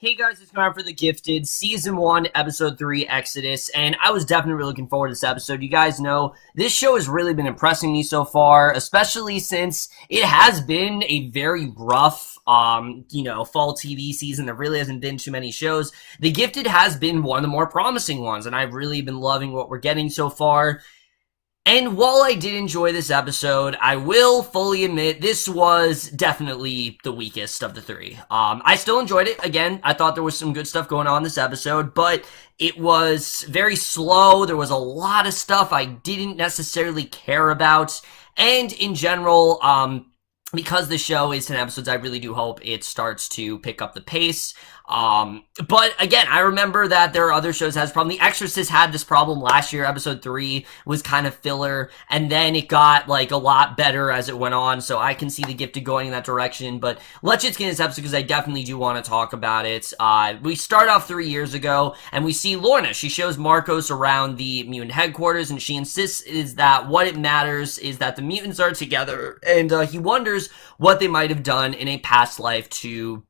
Hey guys, it's Connor for The Gifted, Season 1, Episode 3, eXodus, and I was definitely looking forward to this episode. You guys know, this show has really been impressing me so far, especially since it has been a very rough, fall TV season. There really hasn't been too many shows. The Gifted has been one of the more promising ones, and I've really been loving what we're getting so far. And while I did enjoy this episode, I will fully admit this was definitely the weakest of the three. I still enjoyed it. Again, I thought there was some good stuff going on this episode, but it was very slow. There was a lot of stuff I didn't necessarily care about. And in general, because the show is 10 episodes, I really do hope it starts to pick up the pace. But again, I remember that there are other shows that has problem. The Exorcist had this problem last year. Episode 3 was kind of filler, and then it got like a lot better as it went on. So I can see The Gifted going in that direction. But let's just get into this episode because I definitely do want to talk about it. We start off 3 years ago, and we see Lorna. She shows Marcos around the mutant headquarters, and she insists is that what it matters is that the mutants are together, and he wonders what they might have done in a past life to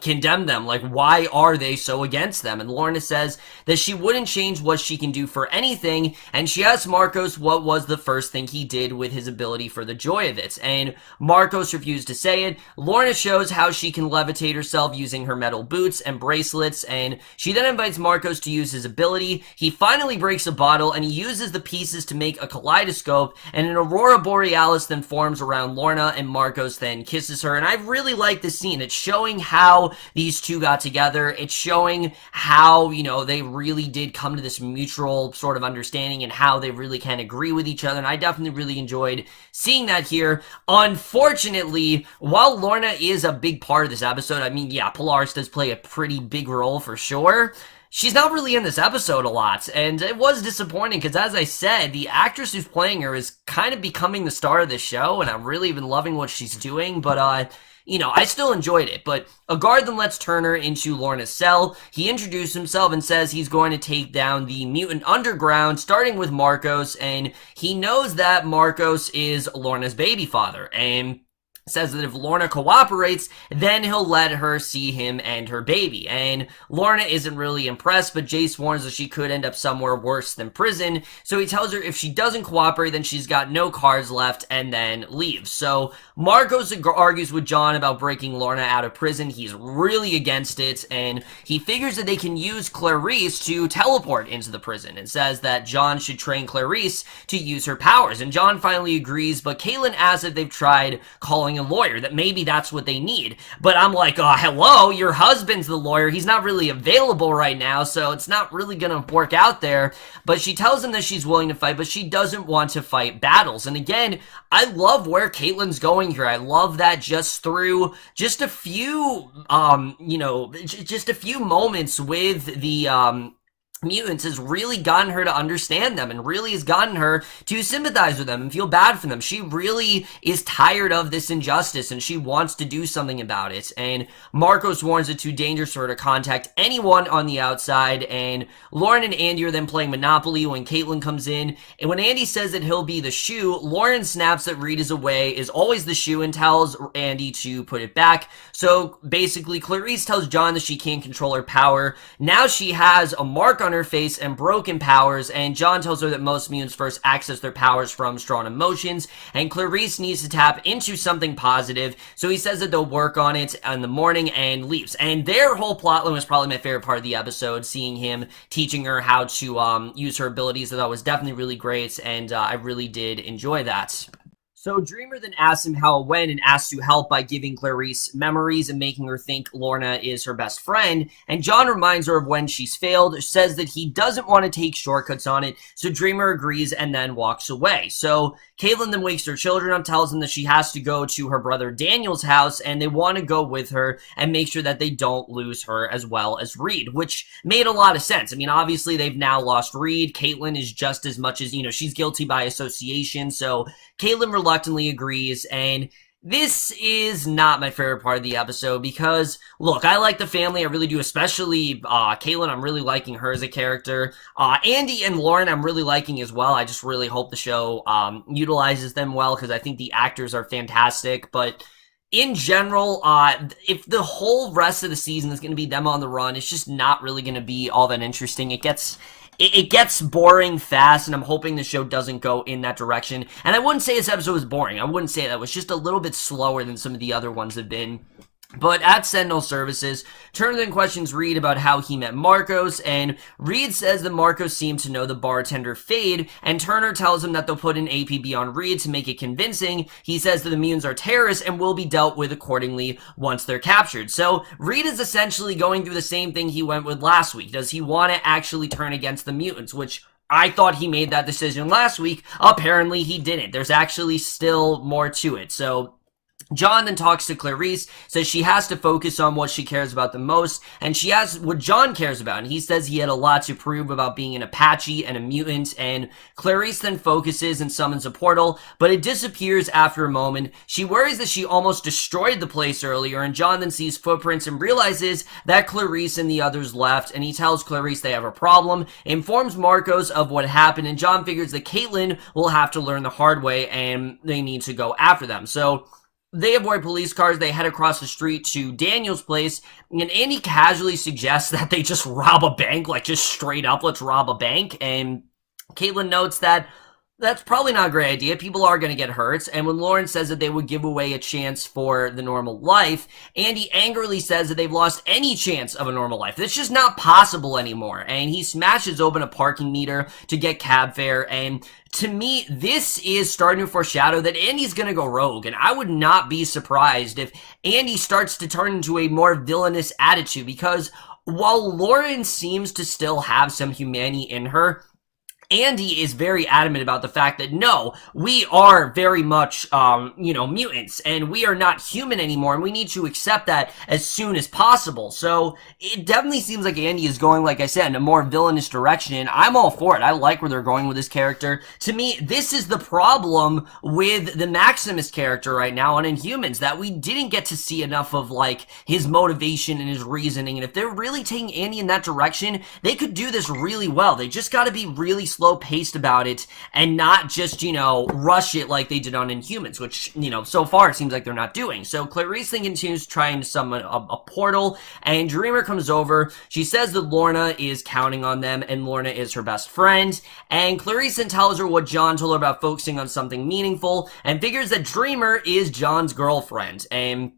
condemn them. Like, why are they so against them? And Lorna says that she wouldn't change what she can do for anything, and she asks Marcos what was the first thing he did with his ability for the joy of it, and Marcos refused to say it. Lorna shows how she can levitate herself using her metal boots and bracelets, and she then invites Marcos to use his ability. He finally breaks a bottle, and he uses the pieces to make a kaleidoscope, and an aurora borealis then forms around Lorna, and Marcos then kisses her. And I really like this scene. It's showing how these two got together. It's showing how, they really did come to this mutual sort of understanding and how they really can agree with each other. And I definitely really enjoyed seeing that here. Unfortunately, while Lorna is a big part of this episode, I mean, yeah, Polaris does play a pretty big role for sure. She's not really in this episode a lot, and it was disappointing because, as I said, the actress who's playing her is kind of becoming the star of the show, and I'm really been loving what she's doing, but, I still enjoyed it. But a guard then lets Turner into Lorna's cell. He introduces himself and says he's going to take down the mutant underground, starting with Marcos, and he knows that Marcos is Lorna's baby father, and says that if Lorna cooperates, then he'll let her see him and her baby. And Lorna isn't really impressed, but Jace warns that she could end up somewhere worse than prison. So he tells her if she doesn't cooperate, then she's got no cards left, and then leaves. So Marcos argues with John about breaking Lorna out of prison. He's really against it, and he figures that they can use Clarice to teleport into the prison, and says that John should train Clarice to use her powers. And John finally agrees, but Caitlin asks if they've tried calling a lawyer, that maybe that's what they need. But I'm like, hello, your husband's the lawyer. He's not really available right now, so it's not really gonna work out there. But she tells him that she's willing to fight, but she doesn't want to fight battles. And again, I love where Caitlin's going here. I love that just through just a few, just a few moments with the, mutants has really gotten her to understand them and really has gotten her to sympathize with them and feel bad for them. She really is tired of this injustice and she wants to do something about it. And Marcos warns it too dangerous for her to contact anyone on the outside. And Lauren and Andy are then playing Monopoly when Caitlin comes in. And when Andy says that he'll be the shoe, Lauren snaps that Reed is away, is always the shoe, and tells Andy to put it back. So basically, Clarice tells John that she can't control her power. Now she has a mark on her face and broken powers, and John tells her that most mutants first access their powers from strong emotions, and Clarice needs to tap into something positive, so he says that they'll work on it in the morning and leaves. And their whole plotline was probably my favorite part of the episode, seeing him teaching her how to use her abilities. I thought was definitely really great, and I really did enjoy that. So Dreamer then asks him how it went and asks to help by giving Clarice memories and making her think Lorna is her best friend. And John reminds her of when she's failed, says that he doesn't want to take shortcuts on it. So Dreamer agrees and then walks away. So Caitlin then wakes her children up, tells them that she has to go to her brother Daniel's house, and they want to go with her and make sure that they don't lose her as well as Reed, which made a lot of sense. I mean, obviously they've now lost Reed. Caitlin is just as much as, she's guilty by association. So Caitlin reluctantly agrees, and this is not my favorite part of the episode because, look, I like the family, I really do, especially Caitlin. I'm really liking her as a character. Andy and Lauren I'm really liking as well. I just really hope the show utilizes them well because I think the actors are fantastic, but in general, if the whole rest of the season is going to be them on the run, it's just not really going to be all that interesting. It gets boring fast, and I'm hoping the show doesn't go in that direction. And I wouldn't say this episode was boring. I wouldn't say that. It was just a little bit slower than some of the other ones have been. But at Sentinel Services, Turner then questions Reed about how he met Marcos, and Reed says that Marcos seemed to know the bartender Fade, and Turner tells him that they'll put an APB on Reed to make it convincing. He says that the mutants are terrorists and will be dealt with accordingly once they're captured. So Reed is essentially going through the same thing he went with last week. Does he want to actually turn against the mutants, which I thought he made that decision last week. Apparently he didn't. There's actually still more to it. So John then talks to Clarice, says she has to focus on what she cares about the most, and she asks what John cares about, and he says he had a lot to prove about being an Apache and a mutant, and Clarice then focuses and summons a portal, but it disappears after a moment. She worries that she almost destroyed the place earlier, and John then sees footprints and realizes that Clarice and the others left, and he tells Clarice they have a problem, informs Marcos of what happened, and John figures that Caitlin will have to learn the hard way, and they need to go after them. So they avoid police cars, they head across the street to Daniel's place, and Andy casually suggests that they just rob a bank, like just straight up, let's rob a bank, and Caitlin notes that that's probably not a great idea. People are going to get hurt. And when Lauren says that they would give away a chance for the normal life, Andy angrily says that they've lost any chance of a normal life. That's just not possible anymore. And he smashes open a parking meter to get cab fare. And to me, this is starting to foreshadow that Andy's going to go rogue. And I would not be surprised if Andy starts to turn into a more villainous attitude. Because while Lauren seems to still have some humanity in her, Andy is very adamant about the fact that no, we are very much, mutants, and we are not human anymore, and we need to accept that as soon as possible. So it definitely seems like Andy is going, like I said, in a more villainous direction. I'm all for it. I like where they're going with this character. To me, this is the problem with the Maximus character right now on Inhumans, that we didn't get to see enough of, like, his motivation and his reasoning, and if they're really taking Andy in that direction, they could do this really well. They just gotta be really slow paced about it and not just, rush it like they did on Inhumans, which, so far it seems like they're not doing. So Clarice then continues trying to summon a portal, and Dreamer comes over. She says that Lorna is counting on them, and Lorna is her best friend, and Clarice then tells her what John told her about focusing on something meaningful, and figures that Dreamer is John's girlfriend, and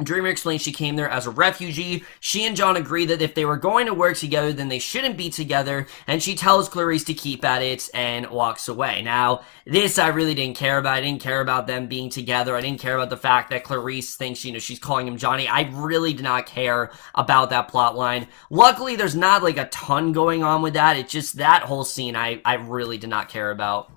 Dreamer explains she came there as a refugee. She and John agree that if they were going to work together, then they shouldn't be together, and she tells Clarice to keep at it and walks away. Now, this I really didn't care about. I didn't care about them being together. I didn't care about the fact that Clarice thinks, she's calling him Johnny. I really did not care about that plot line. Luckily, there's not, like, a ton going on with that. It's just that whole scene I really did not care about.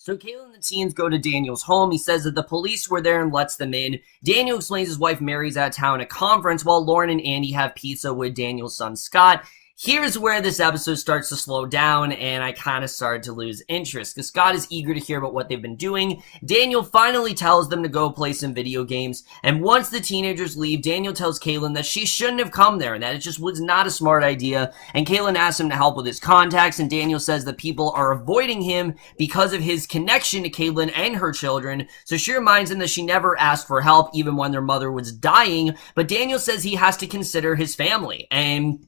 So Kayla and the teens go to Daniel's home. He says that the police were there and lets them in. Daniel explains his wife Mary's out of town at a conference while Lauren and Andy have pizza with Daniel's son Scott. Here's where this episode starts to slow down, and I kind of started to lose interest, because Scott is eager to hear about what they've been doing. Daniel finally tells them to go play some video games, and once the teenagers leave, Daniel tells Caitlin that she shouldn't have come there, and that it just was not a smart idea, and Caitlin asks him to help with his contacts, and Daniel says that people are avoiding him because of his connection to Caitlin and her children, so she reminds him that she never asked for help, even when their mother was dying, but Daniel says he has to consider his family, and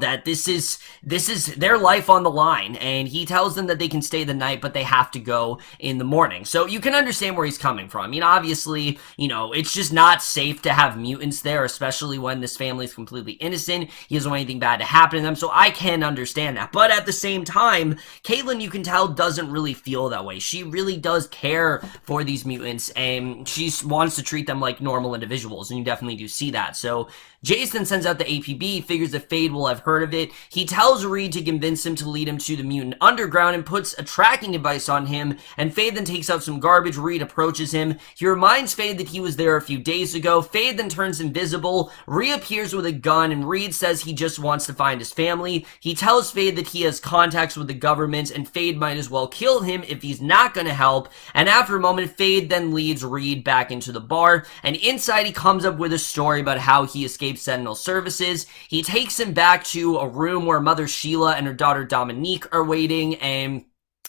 that this is their life on the line, and he tells them that they can stay the night, but they have to go in the morning. So you can understand where he's coming from. I mean, obviously, it's just not safe to have mutants there, especially when this family is completely innocent. He doesn't want anything bad to happen to them, so I can understand that. But at the same time, Caitlin, you can tell, doesn't really feel that way. She really does care for these mutants, and she wants to treat them like normal individuals, and you definitely do see that. So Jason sends out the APB, figures that Fade will have heard of it. He tells Reed to convince him to lead him to the mutant underground and puts a tracking device on him, and Fade then takes out some garbage. Reed approaches him. He reminds Fade that he was there a few days ago. Fade then turns invisible, reappears with a gun, and Reed says he just wants to find his family. He tells Fade that he has contacts with the government, and Fade might as well kill him if he's not going to help, and after a moment, Fade then leads Reed back into the bar, and inside he comes up with a story about how he escaped Sentinel Services. He takes him back to a room where Mother Sheila and her daughter Dominique are waiting, and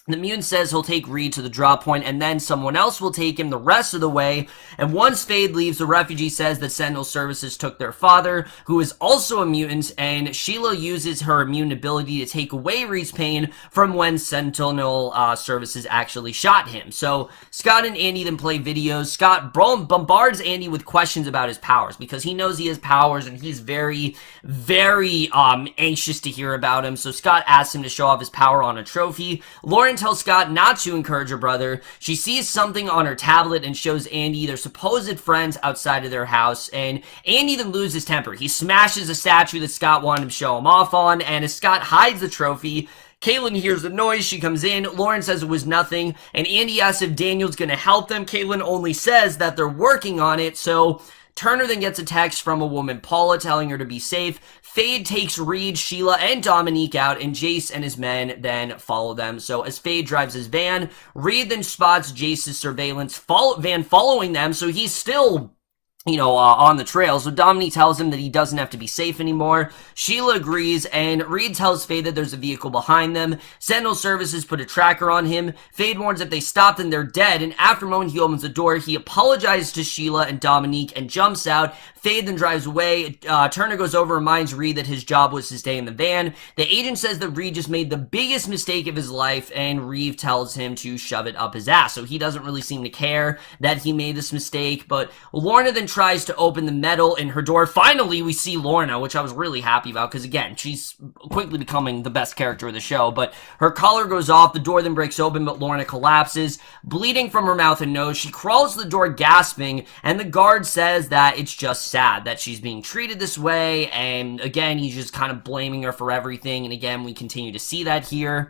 The mutant says he'll take Reed to the drop point, and then someone else will take him the rest of the way. And once Fade leaves, the refugee says that Sentinel Services took their father, who is also a mutant, and Sheila uses her immune ability to take away Reed's pain from when Sentinel Services actually shot him. So Scott and Andy then play videos. Scott bombards Andy with questions about his powers, because he knows he has powers, and he's very, very anxious to hear about him. So Scott asks him to show off his power on a trophy. Lauren tells Scott not to encourage her brother. She sees something on her tablet and shows Andy their supposed friends outside of their house, and Andy then loses his temper. He smashes a statue that Scott wanted to show him off on, and as Scott hides the trophy, Caitlin hears the noise. She comes in. Lauren says it was nothing, and Andy asks if Daniel's gonna help them. Caitlin only says that they're working on it, so Turner then gets a text from a woman, Paula, telling her to be safe. Fade takes Reed, Sheila, and Dominique out, and Jace and his men then follow them. So as Fade drives his van, Reed then spots Jace's surveillance van following them, so he's still on the trail. So Dominique tells him that he doesn't have to be safe anymore. Sheila agrees, and Reed tells Fade that there's a vehicle behind them. Sentinel Services put a tracker on him. Fade warns if they stop, then they're dead, and after a moment he opens the door. He apologizes to Sheila and Dominique and jumps out. Fade then drives away. Turner goes over and reminds Reed that his job was to stay in the van. The agent says that Reed just made the biggest mistake of his life, and Reed tells him to shove it up his ass. So he doesn't really seem to care that he made this mistake, but Lorna then tries to open the metal in her door. Finally, we see Lorna, which I was really happy about, because again, she's quickly becoming the best character of the show, but her collar goes off. The door then breaks open, but Lorna collapses, bleeding from her mouth and nose. She crawls to the door gasping, and the guard says that it's just sad that she's being treated this way, and again, he's just kind of blaming her for everything, and again, we continue to see that here.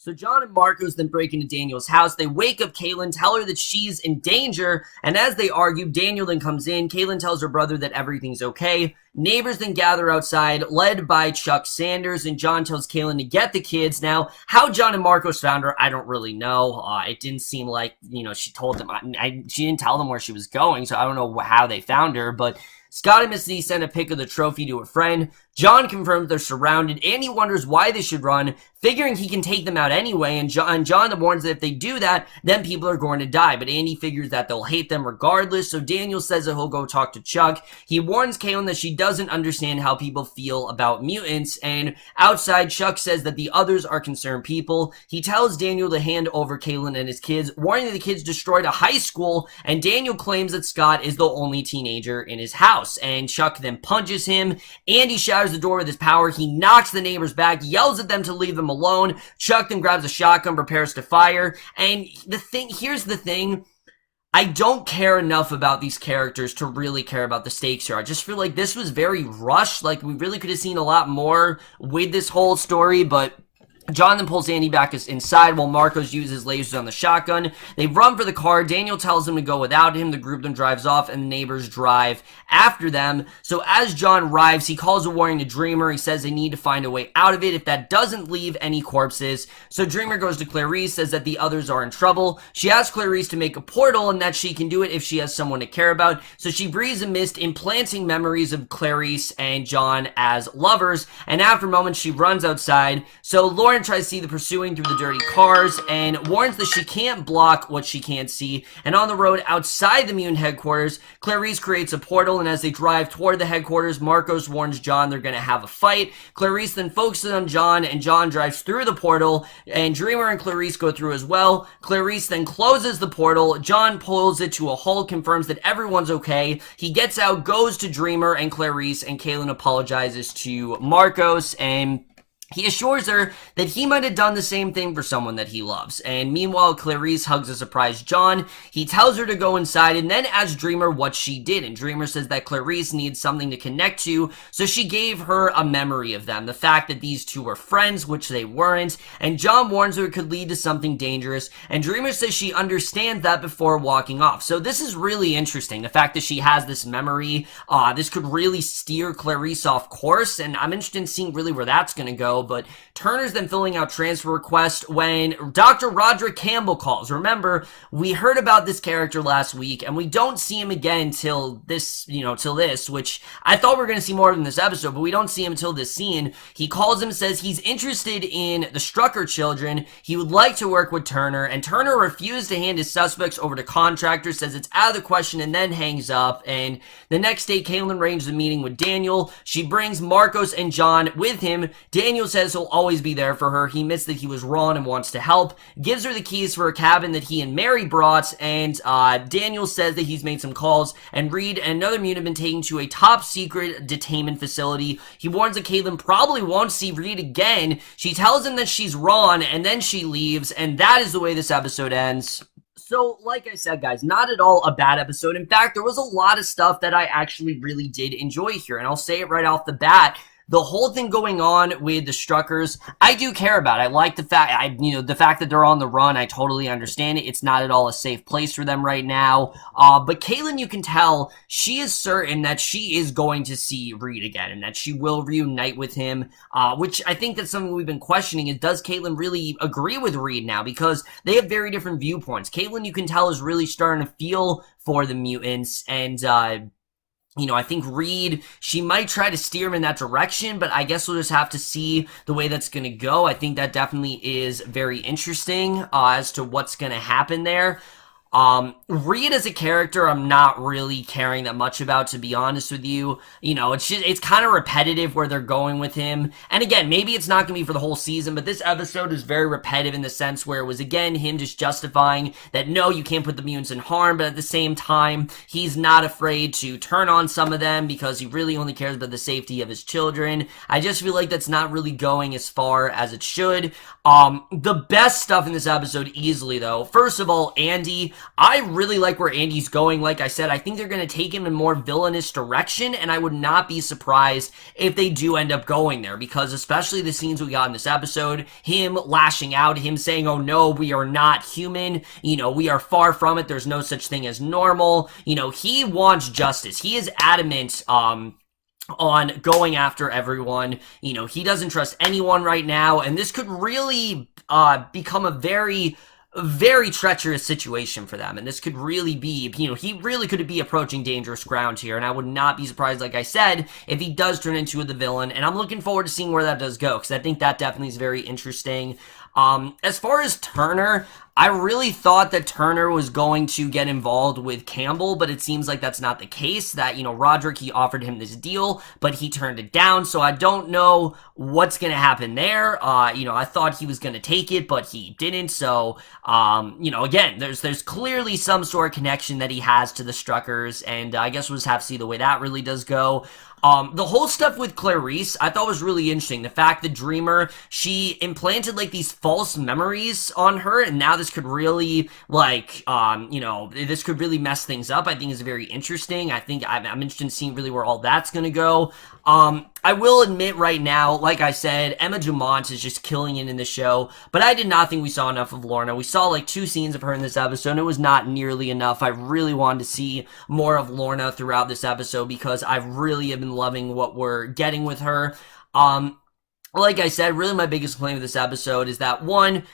So John and Marcos then break into Daniel's house. They wake up Caitlin, tell her that she's in danger, and as they argue, Daniel then comes in. Caitlin tells her brother that everything's okay. Neighbors then gather outside, led by Chuck Sanders, and John tells Caitlin to get the kids. Now, how John and Marcos found her, I don't really know. It didn't seem like, she told them. She didn't tell them where she was going, so I don't know how they found her, but Scott and Misty send a pic of the trophy to a friend. John confirms they're surrounded. Andy wonders why they should run, figuring he can take them out anyway, and John warns that if they do that, then people are going to die. But Andy figures that they'll hate them regardless, so Daniel says that he'll go talk to Chuck. He warns Caitlin that she doesn't understand how people feel about mutants, and outside, Chuck says that the others are concerned people. He tells Daniel to hand over Caitlin and his kids, warning that the kids destroyed a high school, and Daniel claims that Scott is the only teenager in his house, and Chuck then punches him. Andy shatters the door with his power. He knocks the neighbors back, yells at them to leave them alone. Chuck then grabs a shotgun, prepares to fire, and here's the thing, I don't care enough about these characters to really care about the stakes here. I just feel like this was very rushed, like we really could have seen a lot more with this whole story, but John then pulls Andy back inside while Marcos uses lasers on the shotgun. They run for the car. Daniel tells them to go without him. The group then drives off, and the neighbors drive after them. So as John arrives, he calls a warning to Dreamer. He says they need to find a way out of it if that doesn't leave any corpses. So Dreamer goes to Clarice, says that the others are in trouble. She asks Clarice to make a portal and that she can do it if she has someone to care about. So she breathes a mist, implanting memories of Clarice and John as lovers. And after a moment, she runs outside. So Lauren tries to see the pursuing through the dirty cars and warns that she can't block what she can't see. And on the road outside the mutant headquarters, Clarice creates a portal, and as they drive toward the headquarters, Marcos warns John they're going to have a fight. Clarice then focuses on John, and John drives through the portal, and Dreamer and Clarice go through as well. Clarice then closes the portal. John pulls it to a halt, confirms that everyone's okay. He gets out, goes to Dreamer and Clarice, and Caitlin apologizes to Marcos, and he assures her that he might have done the same thing for someone that he loves. And meanwhile, Clarice hugs a surprised John. He tells her to go inside and then asks Dreamer what she did. And Dreamer says that Clarice needs something to connect to, so she gave her a memory of them. The fact that these two were friends, which they weren't. And John warns her it could lead to something dangerous. And Dreamer says she understands that before walking off. So this is really interesting. The fact that she has this memory, this could really steer Clarice off course. And I'm interested in seeing really where that's going to go. go, but Turner's then filling out transfer requests when Dr. Roderick Campbell calls. Remember, we heard about this character last week, and we don't see him again till this, which I thought we were going to see more in this episode, but we don't see him until this scene. He calls him, says he's interested in the Strucker children. He would like to work with Turner, and Turner refused to hand his suspects over to contractors, says it's out of the question, and then hangs up. And the next day, Caitlin arranges a meeting with Daniel. She brings Marcos and John with him. Daniel says he'll always be there for her. He admits that he was wrong and wants to help. Gives her the keys for a cabin that he and Mary brought, and Daniel says that he's made some calls, and Reed and another mutant have been taken to a top-secret detainment facility. He warns that Caitlin probably won't see Reed again. She tells him that she's wrong, and then she leaves, and that is the way this episode ends. So, like I said, guys, not at all a bad episode. In fact, there was a lot of stuff that I actually really did enjoy here, and I'll say it right off the bat. The whole thing going on with the Struckers, I do care about. I like the fact, the fact that they're on the run. I totally understand it. It's not at all a safe place for them right now. But Caitlin, you can tell, she is certain that she is going to see Reed again and that she will reunite with him, which I think that's something we've been questioning is, does Caitlin really agree with Reed now? Because they have very different viewpoints. Caitlin, you can tell, is really starting to feel for the mutants, and I think Reed, she might try to steer him in that direction, but I guess we'll just have to see the way that's going to go. I think that definitely is very interesting as to what's going to happen there. Reed as a character, I'm not really caring that much about, to be honest with you. It's kind of repetitive where they're going with him. And again, maybe it's not gonna be for the whole season, but this episode is very repetitive in the sense where it was, again, him just justifying that, no, you can't put the mutants in harm, but at the same time, he's not afraid to turn on some of them because he really only cares about the safety of his children. I just feel like that's not really going as far as it should. The best stuff in this episode, easily, though, first of all, Andy. I really like where Andy's going. Like I said, I think they're going to take him in more villainous direction, and I would not be surprised if they do end up going there, because especially the scenes we got in this episode, him lashing out, him saying, oh no, we are not human, we are far from it, there's no such thing as normal, he wants justice. He is adamant, on going after everyone. He doesn't trust anyone right now, and this could really become a very treacherous situation for them, and this could really be, he really could be approaching dangerous ground here, and I would not be surprised, like I said, if he does turn into the villain, and I'm looking forward to seeing where that does go, because I think that definitely is very interesting. As far as Turner, I really thought that Turner was going to get involved with Campbell, but it seems like that's not the case. That, Roderick, he offered him this deal, but he turned it down, so I don't know what's going to happen there. I thought he was going to take it, but he didn't, so, again, there's clearly some sort of connection that he has to the Struckers, and I guess we'll just have to see the way that really does go. The whole stuff with Clarice, I thought was really interesting. The fact that Dreamer, she implanted, these false memories on her, and now this could really, this could really mess things up, I think is very interesting. I think I'm interested in seeing really where all that's gonna go. I will admit right now, like I said, Emma Dumont is just killing it in the show, but I did not think we saw enough of Lorna. We saw 2 scenes of her in this episode, and it was not nearly enough. I really wanted to see more of Lorna throughout this episode because I really have been loving what we're getting with her. Like I said, really my biggest complaint with this episode is that, one,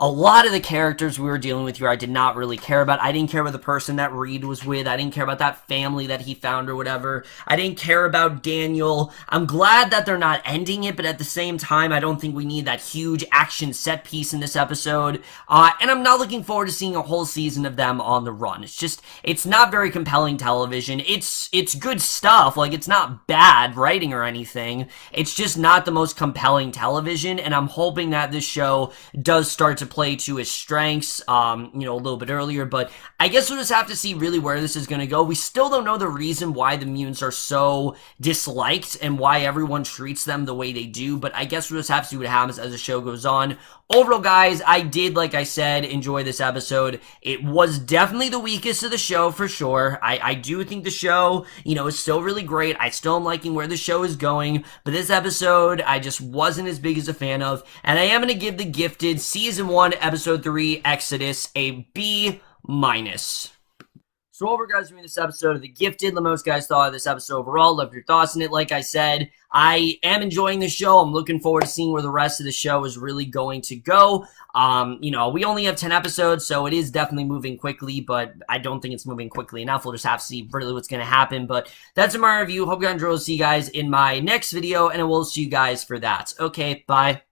a lot of the characters we were dealing with here I did not really care about. I didn't care about the person that Reed was with. I didn't care about that family that he found or whatever. I didn't care about Daniel. I'm glad that they're not ending it, but at the same time, I don't think we need that huge action set piece in this episode. And I'm not looking forward to seeing a whole season of them on the run. It's not very compelling television. It's good stuff. It's not bad writing or anything. It's just not the most compelling television, and I'm hoping that this show does start to play to his strengths, a little bit earlier, but I guess we'll just have to see really where this is going to go. We still don't know the reason why the mutants are so disliked and why everyone treats them the way they do, but I guess we'll just have to see what happens as the show goes on. Overall, guys, I did, like I said, enjoy this episode. It was definitely the weakest of the show, for sure. I do think the show, is still really great. I still am liking where the show is going, but this episode, I just wasn't as big as a fan of, and I am going to give The Gifted Season 1, Episode 3, Exodus, a B-. So overall, guys, doing this episode of The Gifted, let me know what you guys thought of this episode overall. Love your thoughts on it. Like I said, I am enjoying the show. I'm looking forward to seeing where the rest of the show is really going to go. We only have 10 episodes, so it is definitely moving quickly, but I don't think it's moving quickly enough. We'll just have to see really what's going to happen. But that's my review. Hope you guys enjoyed. See you guys in my next video, and I will see you guys for that. Okay, bye.